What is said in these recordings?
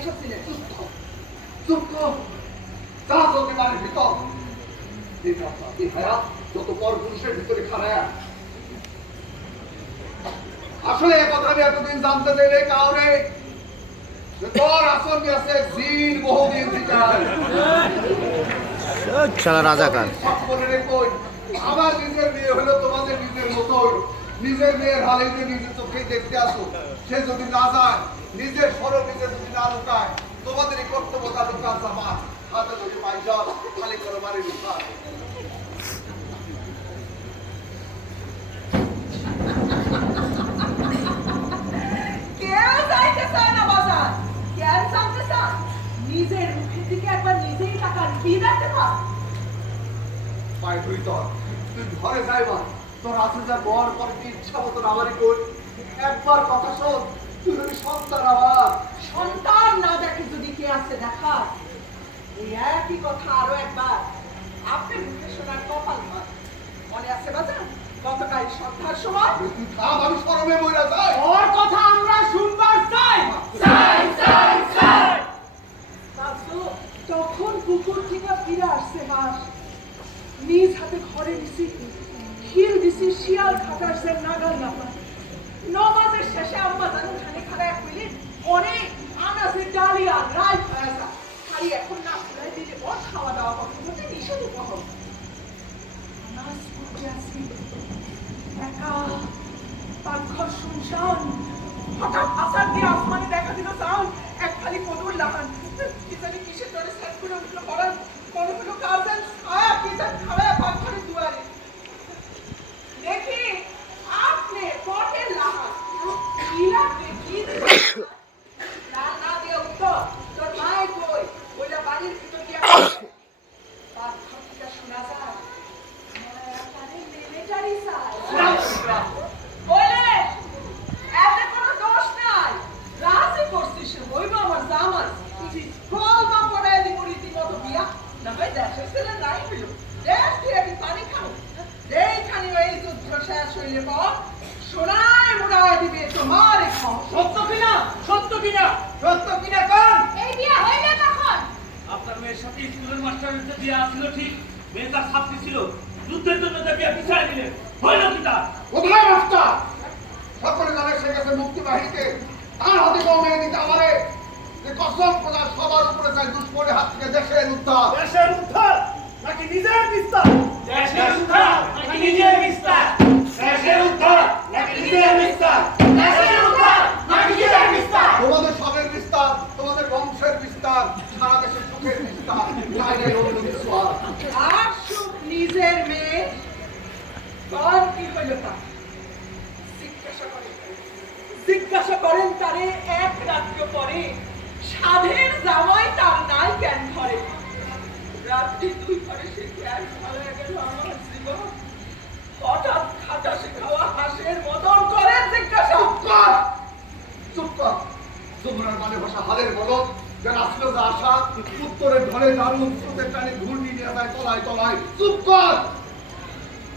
এসব ছিলেন চুপ কর যা চলতে পারে ভিতর এই হায়াত যত পর পুরুষের ভিতরে খারায়া আসলে এ কথা আমি এতদিন জানতে দেই কাউরে তোর আসল আছে জিন বহুদিন থেকে শালা রাজাকার। আমার নিজের মেয়ে হলো তোমাদের নিজের মতোই। নিজের মেয়ের হালে যে নিজের চোখেই দেখতে আসো। সে যদি না যায় নিজের সরব নিজে যদি না লুকায় তোমাদের এই কর্তব্যতা লুকার জামা হাতে যদি পাই যাও খালি করে বাড়ি লুকায়। নিজের মুখের দিকে একবার নিজেই তাকান কি দেখতে পান? পায়ে ধুই তোর তুই ঘরে তোর আছে যা বর পরে ইচ্ছা মতন আমারই কই। একবার কথা শোন সন্তান আমার সন্তান না দেখে যদি কে আছে দেখা। এই একই কথা আরও একবার। আপনি মুখে শোনার কপাল নয়। মনে আছে বাজার গতকাল সন্ধ্যার সময়? থাম আমি সরমে বইরা যাই। ওর কথা আমরা শুনবার চাই কাকু, তখন থেকে ফিরে আসছে হাঁস নিজ হাতে ঘরে দিছি খিল দিছি শিয়াল খাটার নাগাল না পায় শেষে আম্মা জানো খানে খানে এক মিনিট। অনেক আনাজের ডালিয়া রাই হয়ে খালি এখন না ফুলাই দিলে ওর খাওয়া দাওয়া কখন হতে নিষেধ উপভোগ নাচ করতে আসি একা, পাকঘর শুনশান হঠাৎ আসার দিয়ে আসমানে দেখা দিল সাউন্ড এক খালি কদুর লাহান কি জানি কিসের জন্য সেট করে উঠল পড়ার কোনো কোনো কাজের ছায়া কি জানি খাড়ায় পাকঘরের দুয়ারে দেখি আপনি পটের লাহান কি লাগবে কি দিবে? না না দিয়ে উঠো তোর মায় কই ওইটা বাড়ির ভিতর দিয়ে পাকঘর থেকে শোনা যায় মায়া কানে মেমেটারি চায় বলে এতে কোনো দোষ নাই রাজি করছিস হইব আমার জামাই তুই ফল বা পড়ে দিব রীতিমতো বিয়া না হয় দেশের ছেলে নাই হইল দেশ দিয়ে আমি পানি খাব যেইখানে এই যুদ্ধ শেষ হইলে পর সোনায় মুড়ায় দিবে তোমার সত্য কিনা? সত্য কিনা? সত্য কিনা কান? এই বিয়া হইলে তখন আপনার মেয়ের সাথে স্কুলের মাস্টারের যে বিয়ে ছিল ঠিক মেয়ে তার ছাত্রী ছিল। যুদ্ধের জন্য যে বিয়ে পিছায় দিলেন হইল কি তার? কোথায় রাস্তা সকলে জানে সে গেছে মুক্তি বাহিনীতে তার হাতে কম মেয়ে দিতে আমারে। যে কসম প্রকাশ সবার উপরে চাই দুষ্করে হাত থেকে দেশের উদ্ধার। দেশের উদ্ধার নাকি নিজের বিস্তার দেশের উদ্ধার নাকি নিজের বিস্তার দেশের উদ্ধার নাকি নিজের বিস্তার দেশের উদ্ধার নাকি নিজের বিস্তার তোমাদের সবের বিস্তার তোমাদের বংশের বিস্তার সারা দেশের সুখের বিস্তার তাই নাই অন্য কিছু আর। আর সুখ নিজের মেয়ে তার কি হইল তা জিজ্ঞাসা করেন জিজ্ঞাসা করেন তারে এক রাত্র পরে সাধের জামাই তার নাই কেন ধরে। রাত্রি দুই সে হঠাৎ খাটাসে খাওয়া হাঁসের করে জিজ্ঞাসা। চুপ কর! কর! যমুনার মানে ভাষা হালের বলদ, যার আসলো যা আশা উত্তরের ঘরে দারুণ স্রোতের টানে ঘূর্ণি নিয়ে যায় তলায় তলায়। চুপ কর!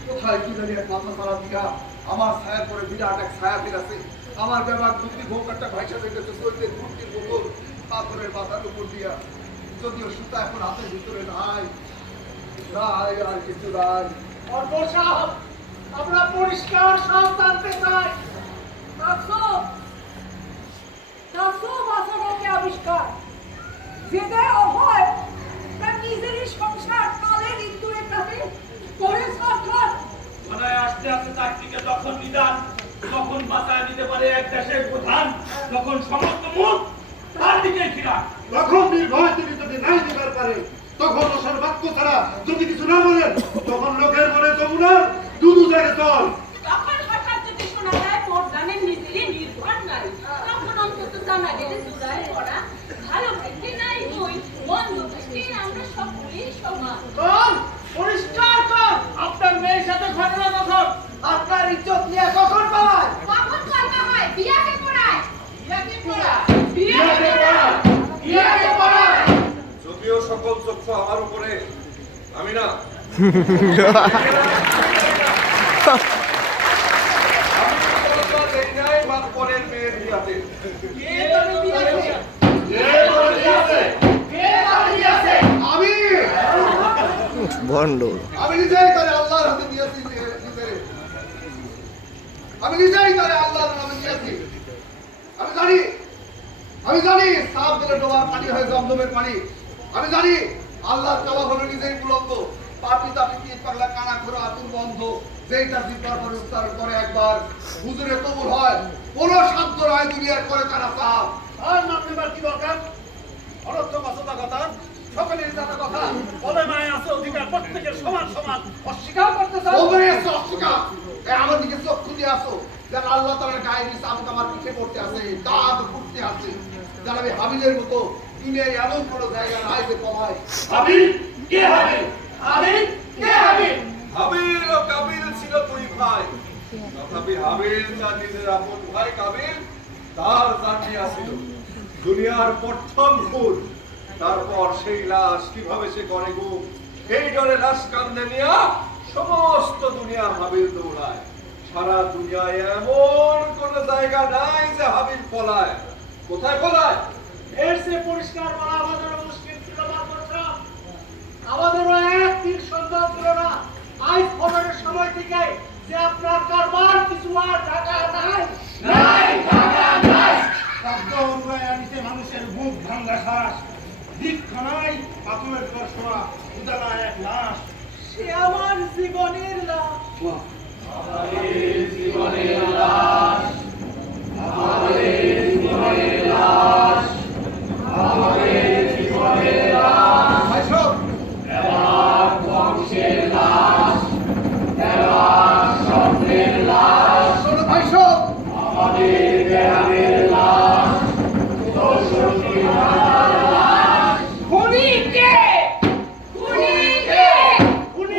কোথায় কি মাথা সারা দিয়া আমার ছায়ার পরে বিরাট এক ছায়া ফিরাছে। আমার ব্যাপার ভোগ একটা ভাইসা দেখেছে চলতে ঘুরতির বোতল পাথরের মাথার উপর দিয়া। যদিও সুতা এখন হাতের ভিতরে নাই নাই আর কিছু নাই। অল্প সাহস আমরা পরিষ্কার সব জানতে চাই। আবিষ্কার? যেতে অভয় তার নিজেরই সংসার কালের ইন্দুরে কাটে করে সরকার ঘনায় আসতে আসতে চাকরিকে যখন নিদান। তখন বাঁচায় দিতে পারে এক দেশের প্রধান তখন সমস্ত মুখ তার দিকে ফিরা তখন নির্ভয় তিনি যদি নাই দিবার পারে তখন ওসার বাক্য ছাড়া যদি কিছু না বলেন তখন লোকের মনে যমুনার দুদু জায়গা চল তখন হঠাৎ যদি শোনা যায় পর্দানের নিজেরই নির্ভর নাই তখন অন্তত জানা গেলে জুড়ায় পড়া ভালো থেকে নাই বই মন্দ থেকে আমরা সকলেই সমান। কর পরিষ্কার কর আপনার মেয়ের সাথে ঘটনা কখন আপনার ইজ্জত নিয়ে কখন হয় যদিও সকল চক্ষু আমার ভণ্ড। আমি নিজেই তারে আল্লাহর নামে দিয়েছি আমি জানি। আমি জানি সাপ দিলে ডোবার পানি হয় জমজমের পানি। আমি জানি আল্লাহর চাওয়া হলো নিজেই বুলন্দ পাপি তাপি কি পাগলা কানা ঘোরা আতুর বন্ধ যেইটা জিব্বার পরে উচ্চারণ করে একবার হুজুরে কবুল হয়। কোন শব্দ নয় দুনিয়ার করে তারা সাপ। আর নাম নেবার কি দরকার? অনর্থ কথা। সকলের জানা কথা। বলে মায় আছে অধিকার প্রত্যেকের সমান সমান। অস্বীকার করতে অস্বীকার। আমার দিকে চক্ষু দিয়ে আসো। যেন আল্লাহ তাআলার গায়ে আমাকে আমার পিঠে পড়তে আছে দাঁত ফুটতে আছে যেন আমি হাবিলের মতো দুনিয়ায় এমন কোনো জায়গা নাই যে কমায় হাবিল কে হাবিল? হাবিল কে হাবিল? হাবিল ও কাবিল ছিল দুই ভাই। তথাপি হাবিল তার নিজের আপন ভাই কাবিল তার জানিয়া ছিল দুনিয়ার প্রথম খুন তারপর সেই লাশ কীভাবে সে করে গো? এই ডরে লাশ কান্দে নিয়া দুনিয়া হাবিল দৌড়ায়। সারা দুনিয়ায় এমন কোন জায়গা নাই যে হাবিল পলায়। কোথায় পলায়? এর পরিষ্কার বলা আমাদের মুশকিল ছিল আমাদেরও এক তীর সন্দেহ ছিল না। আজ খবরের সময় থেকে যে আপনার কারবার কিছু আর ঢাকা নাই। নাই, ঢাকা নাই। শব্দ উড়ায় আনিতে মানুষের মুখ ভাঙ্গা শ্বাস। দীক্ষা নাই, পাথরের দর্শনা উদালা এক লাশ। সে আমার জীবনের লাভ ভাই সব শোনো ভাই সব খুনি কে খুনি কে খুনি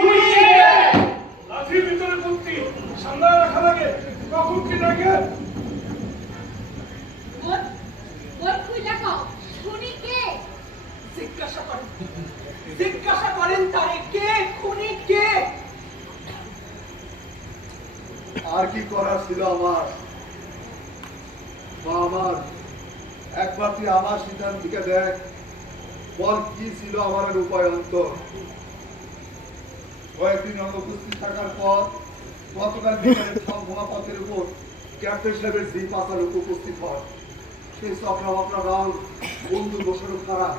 লাঠির ভিতরে বুদ্ধি সামনে রাখা লাগে কখন কি লাগে বোন বোন খুইলা কও খুনি কে জিজ্ঞাসা করেন জিজ্ঞাসা করেন তারে কে খুনি কে আর কি করার ছিল আমার? বা আমার? একবার তুই আমার সিদ্ধান্ত থেকে দেখ, বল কি ছিল আমার উপায় অন্তর? কয়েকদিন অনুপস্থিত থাকার পর গতকাল বিকালে ভুয়া পথের উপর ক্যাপ্টেন সাহেবের জিপ আসার উপস্থিত হয়। সেই চক্রা বকরা রং বন্ধু বসানো খারাপ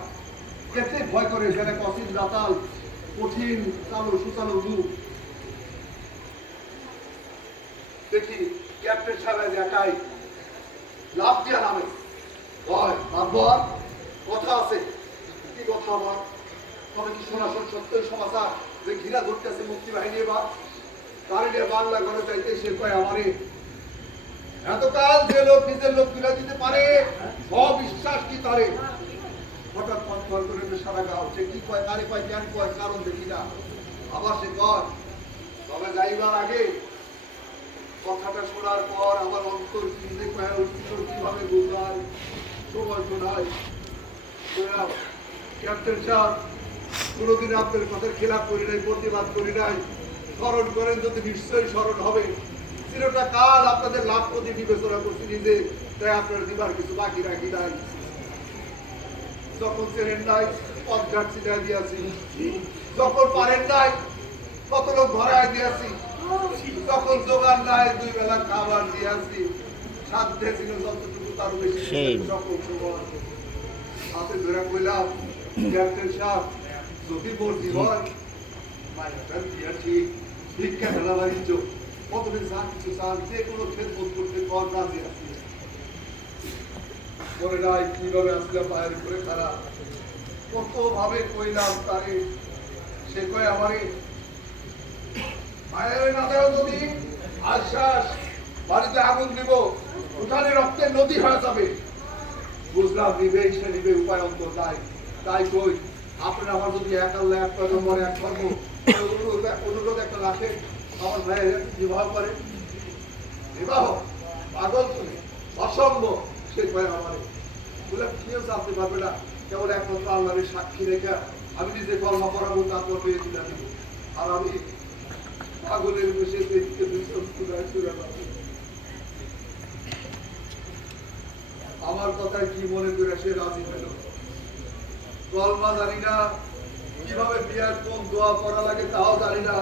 কেটে ভয় করে যেন কঠিন রাতাল কঠিন চালু সুচালু রূপ দেখি ক্যাপ্টেন সাহেব একাই। লাভ দিয়া নামে। বারবার কথা আছে। কি কথা আমার? তবে কি শোনা শোন সত্যই সমাচার? যে ঘিরা ধরতেছে মুক্তি বাহিনী তারি নিয়ে বাংলা ঘরে চাইতে সে কয় আমারে। এতকাল যে লোক নিজের লোক তুলে দিতে পারে অবিশ্বাস কি তারে? হঠাৎ পথ করে সারা গাও সে কি কয় তারে কয় জ্ঞান কয়, কারণ দেখি না। আবার সে কয়, তবে যাইবার আগে কথাটা শোনার পর আমার অন্তর কিনে কয়ে উঠছিল কীভাবে বোঝায়? সময় শোনায় ক্যাপ্টেন সাহেব, কোনোদিন আপনার কথার খেলাপ করি নাই, প্রতিবাদ করি নাই। স্মরণ করেন যদি নিশ্চয়ই স্মরণ হবে। চিরটা কাল আপনাদের লাভ প্রতি বিবেচনা করছি নিজে, তাই আপনার দিবার কিছু বাকি রাখি নাই। যখন চেনেন নাই পথঘাট ছিটাই দিয়েছি। যখন পারেন নাই, কত লোক ভরায় দিয়েছি। তখন জোগান নাই দুই বেলা খাবার দিয়েছি সাধ্যে ছিল যতটুকু তার বেশি সকল সময় হাতে ধরে কইলাম ক্যাপ্টেন সাহেব যদি ভিক্ষা কিছু চান যে কোনো করতে কর না মনে নাই কীভাবে খারাপ কত ভাবে কইলাম তারে সে কয় আমারে আশ্বাস, বাড়িতে আগুন দিব, উঠানে রক্তের নদী হয়ে যাবে বুঝলাম নিবে সে নিবে, উপায় অন্তর নাই। তাই কই আপনার আমার যদি এক আল্লাহ, এক নম্বর অনুরোধ একটা রাখে। আমার ভাইয়ের বিবাহ করে। বিবাহ? পাগল তুমি? অসম্ভব। সে কয় আমারে। বলে কেউ জানতে পারবে না? কেবল একমাত্র সাক্ষী রেখে আমি নিজে কর্মা করাবো, তারপর পেয়ে তুলে দিব আর আমি পাগলের বসে দেখতে। আমার কথায় কি মনে করে সে রাজি হলো কলমা জানি না কীভাবে বিয়ার কোন দোয়া করা লাগে তাও জানি না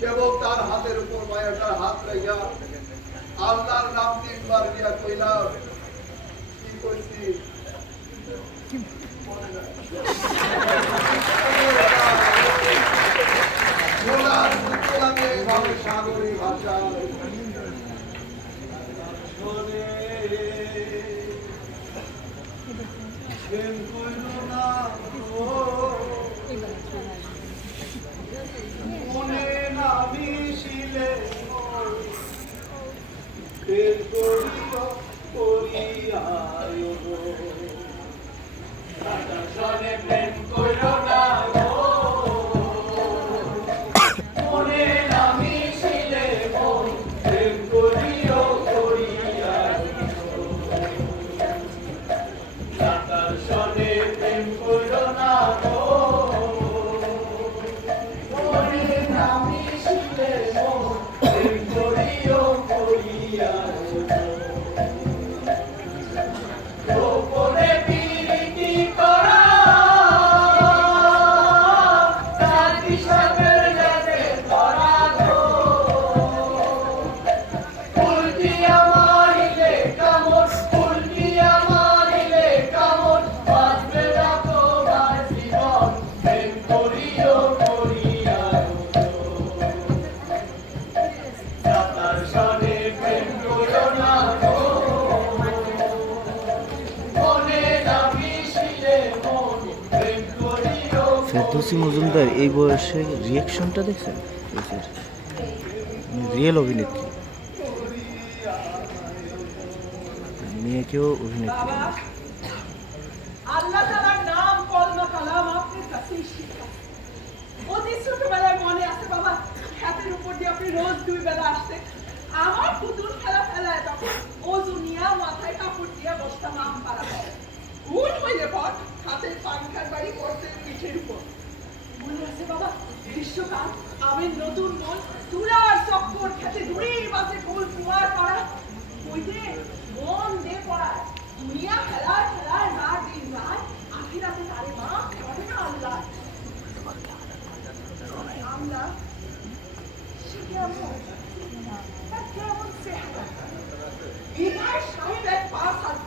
কেবল তার হাতের উপর মায়াটার হাত রেখা আল্লাহর নাম তিনবার দিয়া কইলাম কি কইছি then ফেরদৌসি মজুমদার এই বয়সে রিয়াকশনটা দেখছেন? রিয়েল অভিনেত্রী। মেয়েকেও অভিনেত্রী। আমার খেলা তখন মাথায় কাপড় দিয়ে বসতাম আম পাড়া হইলে হাতে পাংখার বাড়ি করতে পিঠের উপর মনে আছে বাবা গ্রীষ্মকাল আমের নতুন মন তুলার চক্কর খেতে দূরে বাজে ফুল পুয়ার পাড়া ওই যে মন দে পড়ায় দুনিয়া খেলায় খেলায় রাত দিন রাত আখিরাতে তারে মা করে না আল্লাহ আমরা সে কেমন তার কেমন চেহারা বিদায় সাহেব এক পাঁচ হাত খারাপ